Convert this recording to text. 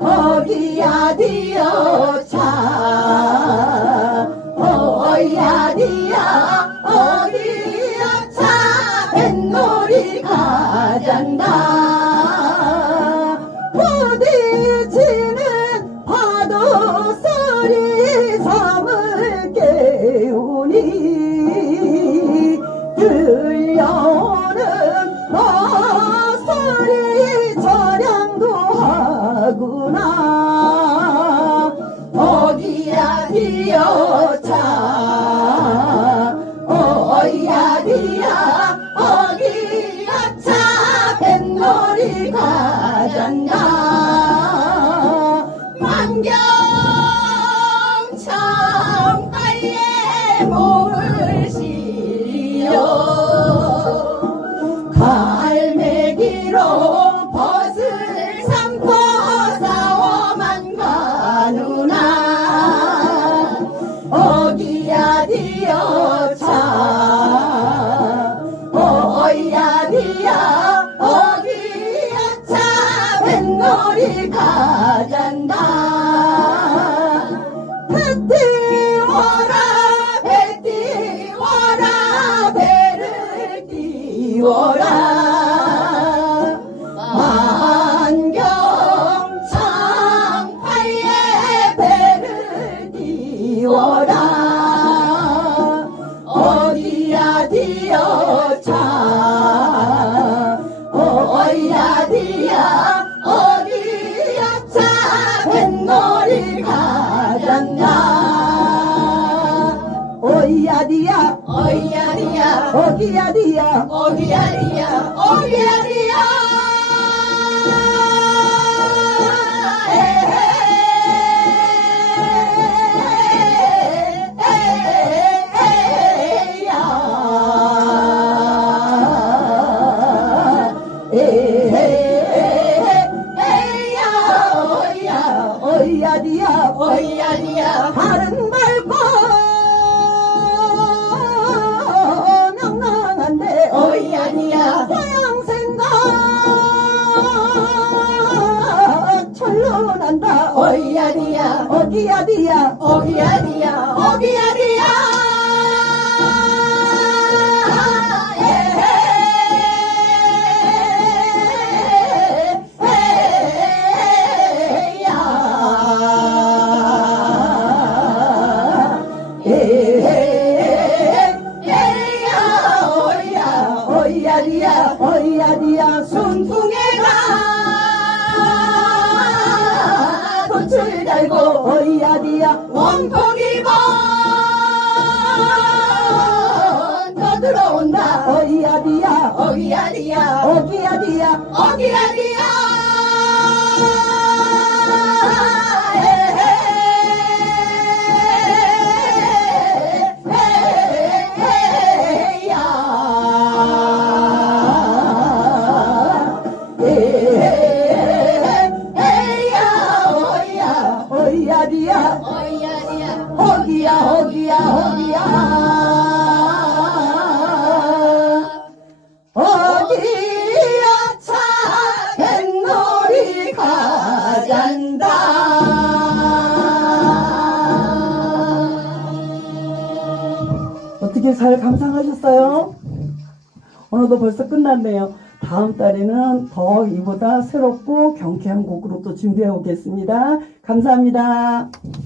어디야 디어차 어야 디야. 어디야? 차. 뱃놀이 가잔다. 부딪히는 파도 소리 섬을 깨우니 들려오는 하구나 어디야 디어차? 어야 디야 어디야 차? 뱃놀이 가잔다. 만경 어디야 디어차 어야 디야 어디야 차 뱃놀이 가잔다 가잔다 어이야 어이야디야 어디야디야 어디야 원폭 입어 더 들어온다. 어이야디야. 어이야디야. 어기야디야. 어기야디야 어이야디야 어기야 어기야 어기야 어디야 차 뱃놀이 가잔다 어떻게 잘 감상하셨어요? 오늘도 벌써 끝났네요. 다음 달에는 더 이보다 새롭고 경쾌한 곡으로 또 준비해 오겠습니다. 감사합니다.